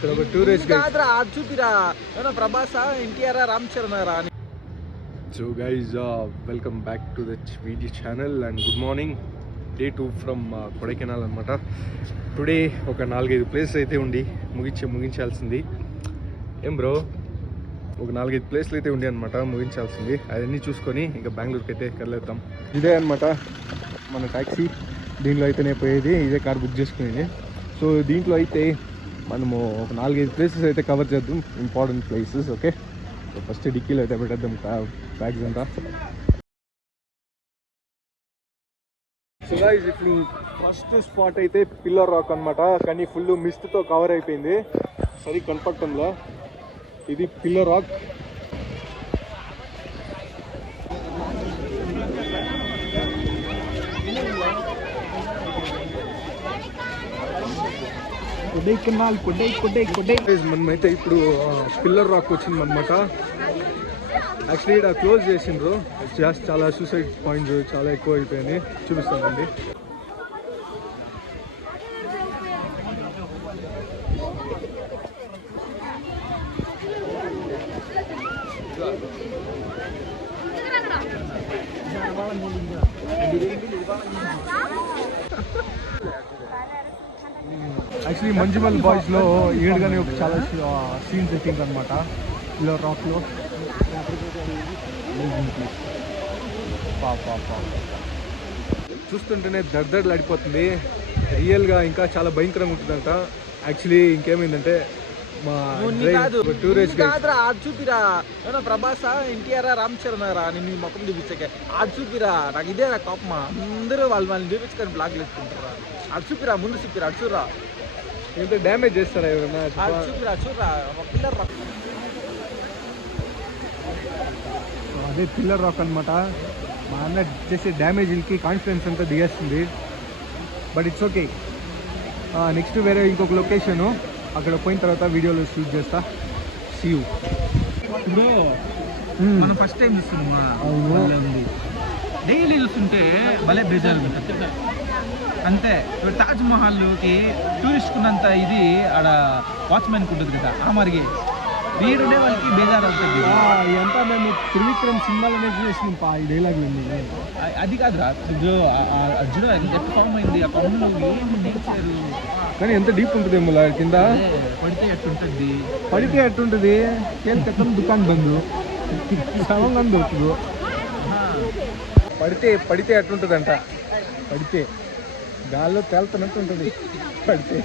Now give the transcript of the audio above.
ఇక్కడ ఒక tourist guide కాదురా అది చూపిరా. ఏమన్నా ప్రభాస ఎన్టీఆర్ రామ్ చరణ్ రా అని. So guys welcome back to the video channel and good morning day two from Kodaikanal అనమాట టుడే ఒక నాలుగైదు ప్లేస్ అయితే ఉండి ముగించే ముగించాల్సింది. ఏం బ్రో ఒక నాలుగైదు ప్లేస్లు అయితే ఉండి అనమాట ముగించాల్సింది. అవన్నీ చూసుకొని ఇంకా బెంగళూరుకి అయితే కదిలేద్దాం ఇదే అనమాట మన ట్యాక్సీ దీంట్లో అయితేనే పోయేది. ఇదే కార్ బుక్ చేసుకునేది. సో దీంట్లో అయితే మనము ఒక నాలుగైదు ప్లేసెస్ అయితే కవర్ చేద్దాం. Important places okay so first డిక్కీలో అయితే పెట్టేద్దాం బ్యాగ్స్ అంతా. సో గైస్ ఇప్పుడు ఫస్ట్ స్పాట్ అయితే పిల్లర్ రాక్ అన్నమాట. కానీ ఫుల్ మిస్ట్తో కవర్ అయిపోయింది. సరి కనపడటంలో. ఇది పిల్లర్ రాక్ కొడైకెనాల్ కొడై కొడై కొడై. మనమైతే ఇప్పుడు పిల్లర్ రాక్ వచ్చింది అనమాట యాక్చువల్లీ ఇక్కడ క్లోజ్ చేసిండ్రు. జస్ట్ చాలా సూసైడ్ పాయింట్స్ చాలా ఎక్కువ అయిపోయినాయి. చూపిస్తానండి. యాక్చువల్లీ మంజుమల్ బాయ్స్లో ఏడుగానే ఒక చాలా సీన్స్ ఎక్కింది అనమాట ఇలా రాక్లో చూస్తుంటేనే దర్దర్లు అడిపోతుంది రియల్గా ఇంకా చాలా భయంకరంగా ఉంటుందంట. యాక్చువల్లీ ఇంకేమైందంటే కాదురా చూపిరా. ఏమన్నా ప్రభాస ఎన్టీఆర్ రామ్ చరణ్ రా అని నీ ముఖం చూపించకే. అది చూపిరా నాకు ఇదే నా కోపమా? అందరూ వాళ్ళు వాళ్ళని చూపించుకొని బ్లాగ్లు వేసుకుంటారా అది చూపిరా ముందు చూపిరా అది చూడరా. ఎంత డ్యామేజ్ చేస్తారా ఎవరన్నా? చూపిరా చూడరా ఒక పిల్లర్ అదే పిల్లర్ రాక్ అనమాట మా అన్న చేసే డ్యామేజ్కి కాన్ఫిడెన్స్ అంతా దిగేస్తుంది. బట్ ఇట్స్ ఓకే నెక్స్ట్ వేరే ఇంకొక లొకేషను అక్కడ పోయిన తర్వాత వీడియోలో షూట్ చేస్తా. సీ యూ ఇప్పుడు మనం ఫస్ట్ టైం చూస్తున్నామా? అవును. డైలీ చూస్తుంటే భలే బేజారు అంతే. ఇప్పుడు తాజ్ మహల్కి టూరిస్ట్ ఉన్నంత ఇది ఆడ వాచ్మెన్కి ఉంటుంది కదా. ఆ మరిగే. వీడుండే వాళ్ళకి బేజారు అవుతుంది ఎంత మేము త్రివిక్రమ్ సినిమాలోనే చూసేసినాం పా ఈ డైలాగ్ అది కాదురా అర్జున ఎంత ఫామ్ అయింది ఆ పనులు ఏమి నేర్చారు కానీ ఎంత డీప్ ఉంటుంది ఏమో కింద? పడితే ఎట్టుంటుంది? పడితే ఎట్టుంటుంది? కేల్కెత్తం దుకాణం బందు. సమంగా దొరుకుతుంది పడితే పడితే ఎట్లుంటుందంట పడితే. గాల్లో తేలుతున్నట్టు ఉంటుంది పడితే.